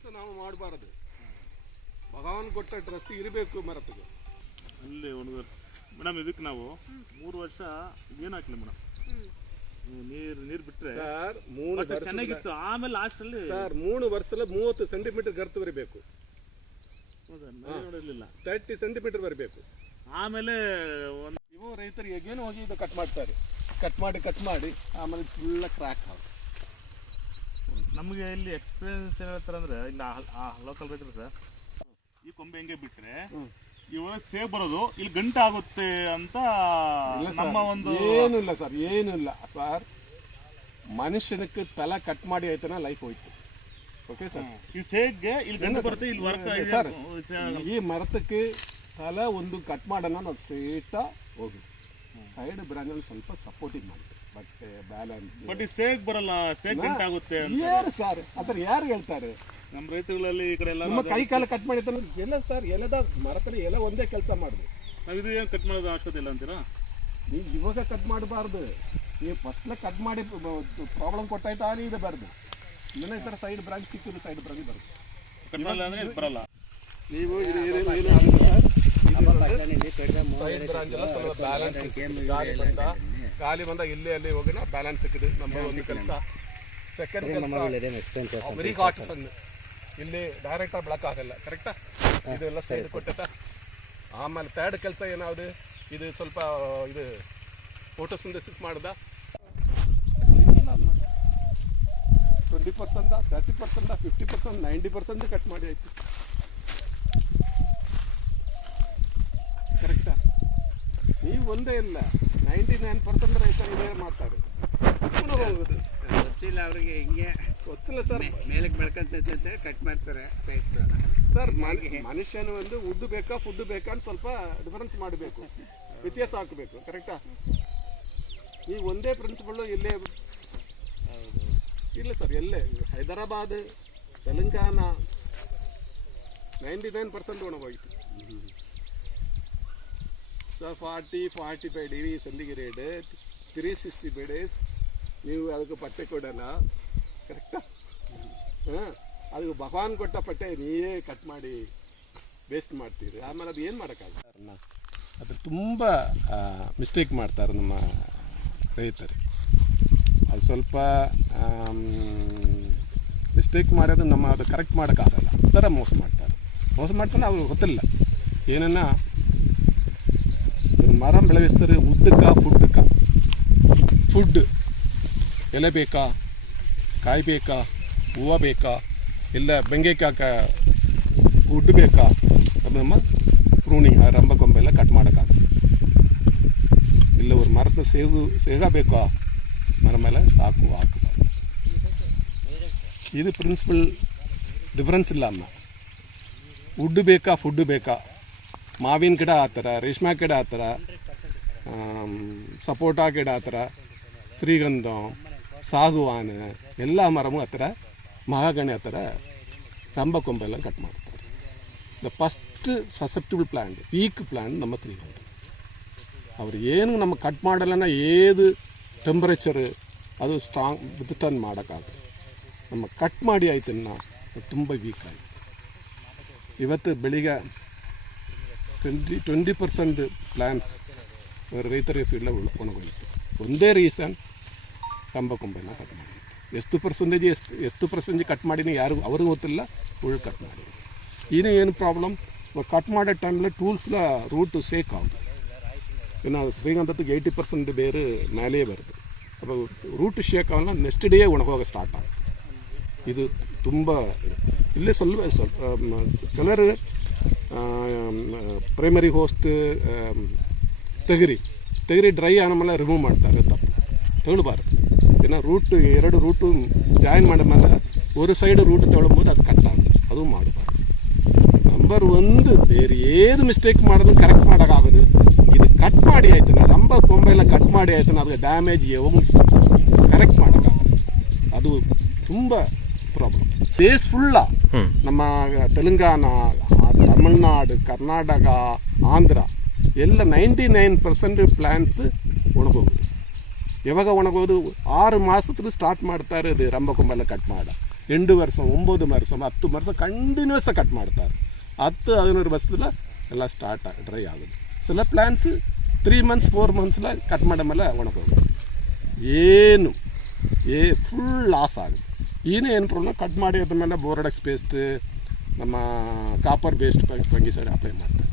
ಕೆಲಸ ನಾವು ಮಾಡಬಾರದು. ಭಗವಾನ್ ಕೊಟ್ಟ ಡ್ರೆಸ್ ಇರಬೇಕು ಮರತಿಗೆ ಅಲ್ಲಿ ಒಂದು ಮೇಡಮ್ ಇದಕ್ಕೆ ನಾವು ಮೂರು ವರ್ಷ ಏನು ಹಾಕ್ಲಿ ಮೇಡಮ್. ನೀರು ನೀರು ಬಿಟ್ರೆ ಸರ್ ಮೂರು ಚೆನ್ನಾಗಿತ್ತು. ಆಮೇಲೆ ಲಾಸ್ಟ್ ಅಲ್ಲಿ ಸರ್ ಮೂರು ವರ್ಷದಲ್ಲಿ ಮೂವತ್ತು ಸೆಂಟಿಮೀಟರ್ ಗರ್ತು ಬರಬೇಕು. ತರ್ಟಿ ಸೆಂಟಿಮೀಟರ್ ಬರಬೇಕು. ಆಮೇಲೆ ಒಂದು ಇವು ರೈತರಿಗೆ ಏನು ಹೋಗಿ ಇದು ಕಟ್ ಮಾಡ್ತಾರೆ. ಕಟ್ ಮಾಡಿ ಕಟ್ ಮಾಡಿ ಆಮೇಲೆ ಫುಲ್ಲ ಕ್ರ್ಯಾಕ್ ಆಗುತ್ತೆ ನಮಗೆ ಇಲ್ಲಿ ಎಕ್ಸ್ಪೀರಿಯನ್ಸ್ ಏನು ಹೇಳ್ತಾರೆ ಅಂದ್ರೆ ಇಲ್ಲಿ ಆ ಲೋಕಲ್ ರೈತರು ಸರ್ ಈ ಕೊಂಬೆ ಹೆಂಗೆ ಬಿಟ್ರೆ. ಇವಾಗ ಸೇವ್ ಬರೋದು ಇಲ್ಲಿ ಗಂಟೆ ಆಗುತ್ತೆ ಅಂತ ನಮ್ಮ ಒಂದು ಏನು ಇಲ್ಲ ಸರ್ ಏನು ಇಲ್ಲ. ಸರ್ ಮನುಷ್ಯನಕ್ಕೆ ತಲೆ ಕಟ್ ಮಾಡಿ ಆಯ್ತನ ಲೈಫ್ ಹೋಯ್ತು. Okay sir? ಈ ಸೇಗ್ಗೆ ಇಲ್ಲಿ ಗಂಟೆ ಬರುತ್ತೆ ಇಲ್ಲಿ ವರ್ಕ್ ಸರ್. ಸರ್, ಈ ಮರತಕ್ಕೆ ತಲೆ ಒಂದು ಕಟ್ ಮಾಡೋಣ ನಾವು ಸ್ಟ್ರೇಟಾಗಿ ಹೋಗಿ ಸೈಡ್ ಬ್ರಾಂಚ್ ಸ್ವಲ್ಪ ಸಪೋರ್ಟಿಂಗ್ ಮಾಡಿ. ಬಟ್ಟೆ ಬ್ಯಾಲೆನ್ಸ್ ಬಟ್ ಈ ಸೇಗ್ ಬರಲ್ಲ ಸೇಗ್ ಗಂಟೆ ಆಗುತ್ತೆ ಅಂತ ಯಾರು ಸರ್ ಅದ್ರ ಯಾರು ಹೇಳ್ತಾರೆ? ನಮ್ಮ ರೈತರುಗಳಲ್ಲಿ ಈ ಕಡೆ ಎಲ್ಲ ನಮ್ಮ ಕೈ ಕಾಲ ಕಟ್ ಮಾಡಿದ್ದಾನೆ ಎಲ್ಲ ಸರ್ ಎಲೆದ ಮರದಲ್ಲಿ ಎಲ್ಲ ಒಂದೇ ಕೆಲಸ ಮಾಡುದು. ನಾವು ಇದು ಏನು ಕಟ್ ಮಾಡೋದು ಅವಶ್ಯಕತೆ ಇಲ್ಲ ಅಂತೀರಾ? ನೀವು ಇವಾಗ ಕಟ್ ಮಾಡಬಾರ್ದು. ನೀವು ಫಸ್ಟ್ಲ ಕಟ್ ಮಾಡಿ ಪ್ರಾಬ್ಲಮ್ ಕೊಟ್ಟಾಯ್ತಾ ಇದು ಬರದು. ಇಲ್ಲ ಈ ಥರ ಸೈಡ್ ಬ್ರಾಂಚ್ ಸಿಕ್ಕಿದ್ರು ಸೈಡ್ ಬ್ರಾಂಚ್ ಬರುತ್ತೆ. ಕಟ್ ಮಾಡಲ್ಲ ಅಂದ್ರೆ ಇದು ಬರಲ್ಲ. ನೀವು ಇದು ಏನು ಏನು ಸರ್ ಸೈಡ್ ಬ್ರಾಂಚ್ ಎಲ್ಲ ಸ್ವಲ್ಪ ಬ್ಯಾಲೆನ್ಸ್ ಗಾಳಿ ಬಂದ ಗಾಳಿ ಬಂದಾಗ ಇಲ್ಲೇ ಅಲ್ಲಿ ಹೋಗಿನ ಬ್ಯಾಲೆನ್ಸ್ ಸಿಕ್ಕಿದೆ ನಮ್ಮ ಒಂದು ಕೆಲಸ ಸೆಕೆಂಡ್ ಕೆಲಸ. ವೆರಿ ಹಾಟ್ ಸನ್ ಇಲ್ಲಿ ಡೈರೆಕ್ಟ್ ಆಗಿ ಬ್ಲಾಕ್ ಆಗಲ್ಲ. ಕರೆಕ್ಟಾ ಇದೆಲ್ಲ ಸೈಡ್ ಕೊಟ್ಟತ? ಆಮೇಲೆ ಥರ್ಡ್ ಕೆಲಸ ಏನಾವುದು? ಇದು ಸ್ವಲ್ಪ ಇದು ಫೋಟೋಸಿಂಥಸಿಸ್ ಮಾಡ್ದ? Twenty percent thirty percent fifty percent ninety percent cut ಮಾಡಿ ಆಯ್ತು. ಕರೆಕ್ಟಾ ನೀವು ಒಂದೇ ಇಲ್ಲ. ನೈಂಟಿ ನೈನ್ ಪರ್ಸೆಂಟ್ ರೈತರು ಇದೇ ಮಾಡ್ತಾರೆ ಹೋಗುದು. ಗೊತ್ತಿಲ್ಲ ಅವ್ರಿಗೆ ಹಿಂಗೆ ಗೊತ್ತಿಲ್ಲ ಸರ್. ಮೇಲಕ್ಕೆ ಬೆಳ್ಕೊಂತ ಕಟ್ ಮಾಡ್ತಾರೆ ಸರ್ ಮನ್- ಮನುಷ್ಯನ ಒಂದು ಉದ್ದು ಬೇಕಾ ಫುಡ್ ಬೇಕಾ ಅಂತ ಸ್ವಲ್ಪ ಡಿಫರೆನ್ಸ್ ಮಾಡಬೇಕು. ವ್ಯತ್ಯಾಸ ಹಾಕಬೇಕು ಕರೆಕ್ಟಾ ಈ ಒಂದೇ ಪ್ರಿನ್ಸಿಪಲ್ ಇಲ್ಲೇ ಇಲ್ಲ ಸರ್ ಎಲ್ಲೇ? Hyderabad Telangana ninety nine percent ಒಣಗೋಯ್ತು. Sir forty forty five degree centigrade three sixty five days ನೀವು ಅದಕ್ಕೆ ಪಟ್ಟೆ ಕೊಡಲ್ಲ. ಕರೆಕ್ಟಾ ಹಾಂ ಅದು ಭಗವಾನ್ ಕೊಟ್ಟ ಪಟ್ಟೆ ನೀವೇ ಕಟ್ ಮಾಡಿ ವೇಸ್ಟ್ ಮಾಡ್ತೀರಿ. ಆಮೇಲೆ ಅದು ಏನು ಮಾಡೋಕ್ಕಾಗಲ್ಲ? ಅದು ತುಂಬ ಮಿಸ್ಟೇಕ್ ಮಾಡ್ತಾರೆ ನಮ್ಮ ರೈತರು. ಅದು ಸ್ವಲ್ಪ ಮಿಸ್ಟೇಕ್ ಮಾಡೋದು ನಮ್ಮ ಅದು ಕರೆಕ್ಟ್ ಮಾಡೋಕ್ಕಾಗಲ್ಲ. ಆ ಥರ ಮೋಸ ಮಾಡ್ತಾರೆ. ಮೋಸ ಮಾಡ್ತಾನೆ ಅವ್ರಿಗೆ ಗೊತ್ತಿಲ್ಲ. ಏನನ್ನ ಮರ ಬೆಳೆಸ್ತಾರೆ ಉದ್ದಕ್ಕ ಫುಡ್ಡಕ್ಕ ಫುಡ್ ಎಲೆ ಬೇಕಾ ಕಾಯಿ ಬೇಕಾ ಹೂವು ಬೇಕಾ ಇಲ್ಲ ಬೆಂಗೆಕಾಕ ವುಡ್ ಬೇಕಾ ಅದು ನಮ್ಮ ಪ್ರೂಣಿಂಗ್ ಆ ರಂಬ ಕೊಂಬೆಲ್ಲ ಕಟ್ ಮಾಡೋಕ್ಕಾಗುತ್ತೆ ಇಲ್ಲ ಒಂದು ಮರದ ಸೇಗು ಸೇಗ ಬೇಕಾ ಮರ ಮೇಲೆ ಸಾಕು ಹಾಕಬಾರ್ದು ಇದು ಪ್ರಿನ್ಸಿಪಲ್ ಡಿಫ್ರೆನ್ಸ್ ಇಲ್ಲ ಅಮ್ಮ ವುಡ್ ಬೇಕಾ ಫುಡ್ ಬೇಕಾ ಮಾವಿನ ಗಿಡ ಆ ಥರ, ರೇಷ್ಮೆ ಗಿಡ ಆ ಥರ ಸಪೋಟಾ ಗಿಡ ಆ ಥರ, ಶ್ರೀಗಂಧಂ, ಸಾಗುವಾನ, ಎಲ್ಲ ಮರಮೂ ಆ ಥರ, ಮಹಾಗಣಿ ಆ ಥರ ಕಟ್ ಮಾಡ್ತಾರೆ. The first susceptible plant weak plant ನಮ್ಮ ಶ್ರೀಗಂಧ. ಅವ್ರು ಏನು ನಮ್ಮ ಕಟ್ ಮಾಡಲ್ಲ ಏದು ಟೆಂಪರೇಚರ್ ಅದು ಸ್ಟ್ರಾಂಗ್ ವಿತ್ಟರ್ನ್ ಮಾಡೋಕ್ಕಾಗಲ್ಲ. ನಮ್ಮ ಕಟ್ ಮಾಡಿ ಆಯ್ತನ್ನ ತುಂಬ ವೀಕ್ ಆಯಿತು. ಇವತ್ತು ಬೆಳಿಗ್ಗೆ ಟ್ವೆಂಟಿ ಟ್ವೆಂಟಿ ಪರ್ಸೆಂಟ್ ಪ್ಲ್ಯಾನ್ಸ್ ರೈತರ ಫೀಲ್ಡ್ ಒಣಗೋಯಿತು ಒಂದೇ ರೀಸನ್ ತಂಬಕೊಂಬೆಲ್ಲ ಕಟ್ ಮಾಡಿ ಎಷ್ಟು ಪರ್ಸೆಂಟೇಜ್ ಎಷ್ಟು ಎಷ್ಟು ಪರ್ಸೆಂಟೇಜ್ ಕಟ್ ಮಾಡಿನಿ ಯಾರು, ಅವ್ರಿಗೂ ಗೊತ್ತಿಲ್ಲ ಉಳ್ ಕಟ್ ಮಾಡಿ ಇನ್ನೂ ಏನು ಪ್ರಾಬ್ಲಮ್ ಕಟ್ ಮಾಡೋ ಟೈಮಲ್ಲಿ ಟೂಲ್ಸ್ಲ ರೂಟು ಸೇಕ್ ಆಗೋದು. ಇನ್ನು ಶ್ರೀಗಂಧಕ್ಕೆ ಏಯ್ಟಿ ಪರ್ಸೆಂಟ್ ಬೇರೆ ನಾಲೇ ಬರುತ್ತೆ. ಅಪ್ಪ ರೂಟ್ ಶೇಕ್ ಆಗಲ್ಲ ನೆಕ್ಸ್ಟ್ ಡೇ ಒಣಗೋಗ ಸ್ಟಾರ್ಟ್ ಆಗುತ್ತೆ. ಇದು ತುಂಬ, ಇಲ್ಲೇ ಸ್ವಲ್ಪ ಸ್ವಲ್ಪ ಕೆಲವರು ಪ್ರೈಮರಿ ಹೋಸ್ಟ್ ತೆಗರಿ ತೆಗರಿ ಡ್ರೈ ಆನಮೇಲೆ ರಿಮೂವ್ ಮಾಡ್ತಾರೆ ತಪ್ಪು ತಗೊಳ್ಬಾರ್ದು ಇನ್ನು ರೂಟ್ ಎರಡು ರೂಟು ಜಾಯಿನ್ ಮಾಡಿದ್ಮೇಲೆ ಒಂದು ಸೈಡ್ ರೂಟ್ ತೊಗೊಳ್ಬೋದು, ಅದು ಕಟ್ ಆಗುತ್ತೆ. ಅದು ಮಾಡಬಾರ್ದು ನಂಬರ್ ಒಂದು, ಬೇರೆ ಏದು ಮಿಸ್ಟೇಕ್ ಮಾಡಿದ್ರು ಕರೆಕ್ಟ್ ಮಾಡೋಕ್ಕಾಗೋದು ಇದು ಕಟ್ ಮಾಡಿ ಆಯ್ತಾನೆ ರಂಬ ಕೊಂಬೆ ಎಲ್ಲ ಕಟ್ ಮಾಡಿ ಆಯ್ತಾನೆ ಅದಕ್ಕೆ ಡ್ಯಾಮೇಜ್ ಕರೆಕ್ಟ್ ಮಾಡೋಕ್ಕಾಗಲ್ಲ ಅದು ತುಂಬ ಪ್ರಾಬ್ಲಮ್ ದೇಶ ಫುಲ್ಲಾಗಿ ನಮ್ಮ ತೆಲಂಗಾಣ ತಮಿಳ್ನಾಡು ಕರ್ನಾಟಕ ಆಂಧ್ರ ಎಲ್ಲ ನೈಂಟಿ ನೈನ್ ಪರ್ಸೆಂಟ್ ಪ್ಲ್ಯಾನ್ಸ್ ಒಣಗೋಗುದು ಯಾವಾಗ ಒಣಗೋದು ಆರು ಮಾಸದಲ್ಲಿ ಸ್ಟಾರ್ಟ್ ಮಾಡ್ತಾ ಇರೋದು ರಂಭಕೊಂಬೆಲ್ಲ ಕಟ್ ಮಾಡ ಎಂಟು ವರ್ಷ ಒಂಬತ್ತು ವರ್ಷ ಹತ್ತು ವರ್ಷ ಕಂಟಿನ್ಯೂಸ್ ಕಟ್ ಮಾಡ್ತಾರೆ ಹತ್ತು ಹದಿನೋರು ವರ್ಷದಲ್ಲ ಎಲ್ಲ ಸ್ಟಾರ್ಟ್ ಡ್ರೈ ಆಗೋದು சில பிளான்ஸு த்ரீ மந்த்ஸ் ஃபோர் மந்த்ஸில் கட் மாட மேலே உனக்கு ஏனும் ஏ ஃபுல் லாஸ் ஆகுது ಏನೇ ಏನು ಪ್ರಾಬ್ಲಮ್ ಕಟ್ ಮಾಡಿ ಆದ್ಮೇಲೆ ಬೋರ್ಡಕ್ಸ್ ಪೇಸ್ಟ್ ನಮ್ಮ ಕಾಪರ್ ಬೇಸ್ಟ್ ಫಂಗಿಸೈಡ್ ಅಪ್ಲೈ ಮಾಡ್ತಾರೆ.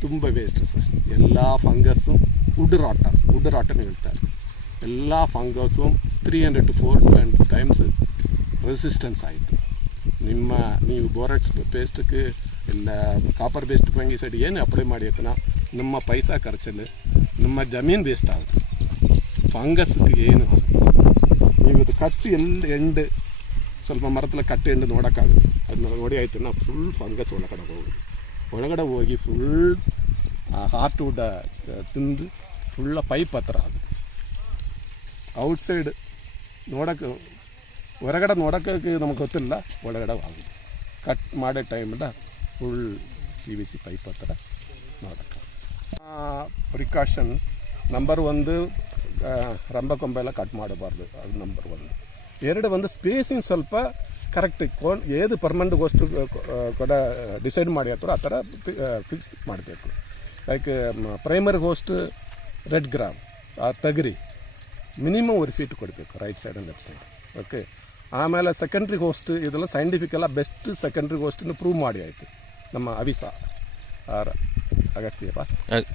ತುಂಬ ವೇಸ್ಟ್ ಸರ್ ಎಲ್ಲ ಫಂಗಸ್ಸು ವುಡ್ ರಾಟ ವುಡ್ ರಾಟನ್ನು ಹೇಳ್ತಾರೆ. ಎಲ್ಲ fungus three hundred to four times resistance ಆಯಿತು. ನಿಮ್ಮ, ನೀವು ಬೋರಾಕ್ಸ್ ಪೇಸ್ಟ್ಗೆ ಇಲ್ಲ ಕಾಪರ್ ಬೇಸ್ಟ್ ಫಂಗಿಸೈಡ್ ಏನು ಅಪ್ಲೈ ಮಾಡಿ ಆಯ್ತನ ನಮ್ಮ ಪೈಸಾ ಖರ್ಚಲ್ಲಿ ನಮ್ಮ ಜಮೀನು ವೇಸ್ಟ್ ಆಗುತ್ತೆ. ಫಂಗಸ್ಗೆ ಏನು? ನೀವು ಅದು ಕಟ್ ಎಲ್ಲ ಎಂಡ್ ಸ್ವಲ್ಪ ಮರದಲ್ಲಿ ಕಟ್ಟೆಯಿಂದ ನೋಡೋಕ್ಕಾಗುತ್ತೆ. ಅದನ್ನ ನೋಡಿ ಆಯಿತು ನಾವು ಫುಲ್ ಫಂಗಸ್ ಒಳಗಡೆ ಹೋಗೋದು. ಒಳಗಡೆ ಹೋಗಿ ಫುಲ್ ಹಾರ್ಟ್ ವುಡ್ ತಿಂದು ಫುಲ್ಲ ಪೈಪ್ ಹತ್ರ ಅದು ಔಟ್ಸೈಡ್ ನೋಡೋಕ್ಕೆ ಹೊರಗಡೆ ನೋಡೋಕ್ಕೆ ನಮಗೆ ಗೊತ್ತಿಲ್ಲ, ಒಳಗಡೆ ಆಗೋದು ಕಟ್ ಮಾಡೋ ಟೈಮಿಂದ full P V C pipe ಹತ್ರ ನೋಡೋಕ್ಕೆ ಪ್ರಿಕಾಷನ್ ನಂಬರ್ ಒಂದು ರಂಬಕೊಂಬೆಲ್ಲ ಕಟ್ ಮಾಡಬಾರ್ದು. ಅದು ನಂಬರ್ ಒಂದು. ಎರಡು ಒಂದು ಸ್ಪೇಸಿಂಗ್ ಸ್ವಲ್ಪ ಕರೆಕ್ಟ್ ಕೋನ್ ಏದು ಪರ್ಮನೆಂಟ್ ಗೋಸ್ಟ್ ಕೂಡ ಡಿಸೈಡ್ ಮಾಡಿ ಆ ಥರ ಫಿಕ್ಸ್ ಮಾಡಬೇಕು. Like primary host red gram ಆ ತಗರಿ ಮಿನಿಮಮ್ ಒಂದು ಫೀಟ್ ಕೊಡಬೇಕು right side and left side okay ಆಮೇಲೆ ಸೆಕೆಂಡ್ರಿ ಹೋಸ್ಟ್ ಇದೆಲ್ಲ ಸೈಂಟಿಫಿಕ್ ಎಲ್ಲ ಬೆಸ್ಟ್ ಸೆಕೆಂಡ್ರಿ ಹೋಸ್ಟನ್ನು ಪ್ರೂವ್ ಮಾಡಿ ಆಯಿತು. ನಮ್ಮ ಅವಿಸ ಆರ್ ಅಗಸ್ತಿಯಪ್ಪ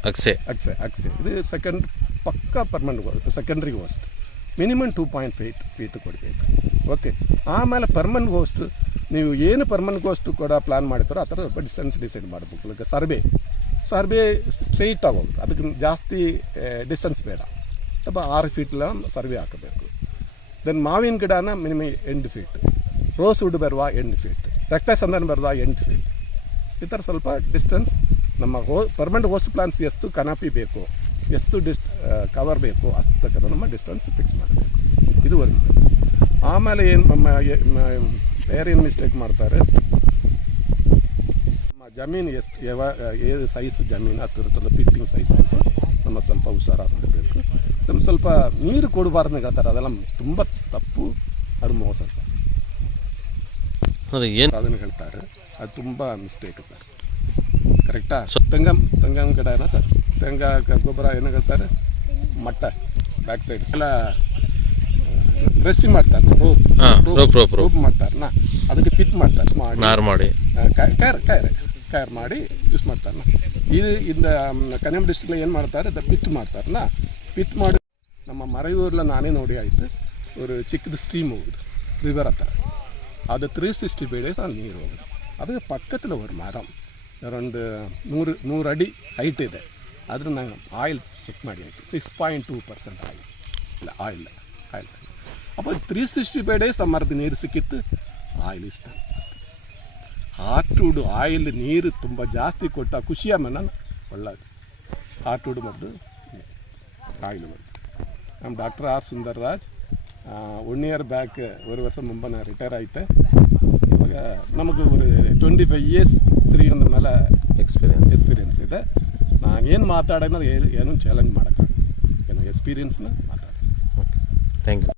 ಅಕ್ಸೆ ಅಕ್ಸೆ ಅಕ್ಸೆ ಇದು ಸೆಕೆಂಡ್ ಪಕ್ಕ permanent secondary host minimum two point five feet ಕೊಡಬೇಕು. ಓಕೆ, ಆಮೇಲೆ ಪರ್ಮನ್ ಗೋಸ್ಟ್ ನೀವು ಏನು ಪರ್ಮನ್ ಗೋಸ್ಟ್ ಕೂಡ ಪ್ಲಾನ್ ಮಾಡ್ತಾರೋ ಆ ಥರ ಸ್ವಲ್ಪ ಡಿಸ್ಟೆನ್ಸ್ ಡಿಸೈಡ್ ಮಾಡಬೇಕು. ಲೈಕ್ ಸರ್ವೆ ಸರ್ವೆ ಸ್ಟ್ರೈಟ್ ಆಗೋದು ಅದಕ್ಕೆ ಜಾಸ್ತಿ ಡಿಸ್ಟೆನ್ಸ್ ಬೇಡ. ಸ್ವಲ್ಪ ಆರು ಫೀಟ್ಲ ಸರ್ವೆ ಹಾಕಬೇಕು. ದೆನ್ ಮಾವಿನ ಗಿಡನ ಮಿನಿಮಮ್ ಎಂಟು ಫೀಟ್ ರೋಸ್ ವುಡ್ ಬರುವ ಎಂಟು ಫೀಟ್ ರಕ್ತ ಸಂದನ ಬರುವ ಎಂಟು ಫೀಟ್ ಈ ಥರ ಸ್ವಲ್ಪ ಡಿಸ್ಟೆನ್ಸ್ ನಮ್ಮ ಹೋ ಪರ್ಮನೆಂಟ್ ಹೋಸ್ಟ್ ಪ್ಲಾನ್ಸ್ ಎಷ್ಟು ಕನಾಪಿ ಬೇಕು, ಎಷ್ಟು ಡಿಸ್ ಕವರ್ ಬೇಕು ಅಷ್ಟು ತಕ್ಕ ನಮ್ಮ ಡಿಸ್ಟೆನ್ಸ್ ಫಿಕ್ಸ್ ಮಾಡಬೇಕು. ಇದು ಒಂದು ಆಮೇಲೆ ಏನು ಏನು ಮಿಸ್ಟೇಕ್ ಮಾಡ್ತಾರೆ. ನಮ್ಮ ಜಮೀನು ಎಷ್ಟು ಯಾವ ಏದು ಸೈಜ್ ಜಮೀನು ಹತ್ತಿರುತ್ತಲ್ಲ ಪಿಟ್ಟಿಂಗ್ ಸೈಜ್ ನಮ್ಮ ಸ್ವಲ್ಪ ಹುಷಾರಾಗಬೇಕು ನಮ್ಮ ಸ್ವಲ್ಪ ನೀರು ಕೊಡಬಾರ್ದು ಹೇಳ್ತಾರೆ. ಅದೆಲ್ಲ ತುಂಬ ತಪ್ಪು ಅದು ಮೋಸ ಸರ್ ಏನು ಅದನ್ನು ಹೇಳ್ತಾರೆ. ಅದು ತುಂಬ ಮಿಸ್ಟೇಕ್ ಸರ್. ಕರೆಕ್ಟಾ ತೆಂಗಂ ತೆಂಗಂ ಏನ ಸರ್. ತೆಂಗ ಗೊಬ್ಬರ ಏನು ಹೇಳ್ತಾರೆ. ಮಟ್ಟ ಬ್ಯಾಕ್ ಸೈಡ್ ಎಲ್ಲ ಡ್ರೆಸ್ ಮಾಡ್ತಾರೆ ರೋಪ್ ರೋಪ್ ರೋಪ್ ಮಾಡ್ತಾರನ ಅದಕ್ಕೆ ಪಿಟ್ ಮಾಡ್ತಾರೆ ಮಾಡಿ ಮಾಡಿ ಕೈರ್ ಕೈರ್ ಕೈರ್ ಮಾಡಿ ಯೂಸ್ ಮಾಡ್ತಾರನ ಇದು ಇಂದ ಕನ್ನಡ ಡಿಸ್ಟ್ರಿಕ್ಟ್ಲ ಏನು ಮಾಡ್ತಾರೆ ಅದ ಪಿಟ್ ಮಾಡ್ತಾರನ ಪಿತ್ ಮಾಡಿ ನಮ್ಮ ಮರೆಯೂರ್ಲ ನಾನೇ ನೋಡಿ ಆಯಿತು ஒரு ಚಿಕ್ಕದು ಸ್ಟ್ರೀಮ್ ಹೋಗುದು ರಿವರ್ அத்தரை ಅದು ತ್ರೀ ಸಿಕ್ಸ್ಟಿ ஃபைவ் டேஸ் அந்த நீர் போகுது அதுக்கு பக்கத்தில் ஒரு மரம் ரெண்டு ನೂರು நூறு அடி ஹைட் இது அதில் நாங்கள் ஆயில் ಚೆಕ್ ಮಾಡಿ ಆಯಿತು six point two percent oil ಇಲ್ಲ ಆಯಿಲ್ ಆಯಿಲ್ അപ്പോൾ ತ್ರೀ ಸಿಕ್ಸ್ಟಿ ಫೈವ್ ಡೇಸ್ ಆ ಮರದ ನೀರು ಸಿಕ್ಕಿತ್ತು ಆಯಿಲ್ ಇಷ್ಟ ಹಾರ್ಟ್ವುಡ್ ಆಯಿಲ್ ನೀರು ತುಂಬ ಜಾಸ್ತಿ ಕೊಟ್ಟ ಖುಷಿಯ ಮನ ಒಳ್ಳೆದು ಹಾರ್ಟ್ವುಡ್ ಮದ್ದು ಆಯಿಲ್ ಮದ್ದು ನಮ್ಮ doctor R Sundarraj one year back ஒரு வருஷம் முன்பு நான் ரிட்டையர் ஆகிட்டேன் ಇವಾಗ ನಮಗೆ ஒரு ಟ್ವೆಂಟಿ ಫೈವ್ ಇಯರ್ಸ್ ಶ್ರೀಗಂಧ ಮೇಲೆ ಎಕ್ಸ್ಪೀರಿಯನ್ಸ್ ಎಕ್ಸ್ಪೀರಿಯನ್ಸ್ ಇದೆ ನಾನು ಏನು ಮಾತಾಡೋದು ಏನು ಚಾಲೆಂಜ್ ಮಾಡೋಕ್ಕಾಗಲ್ಲ. ಏನೋ ಎಕ್ಸ್ಪೀರಿಯನ್ಸ್ನ ಓಕೆ ಥ್ಯಾಂಕ್ ಯು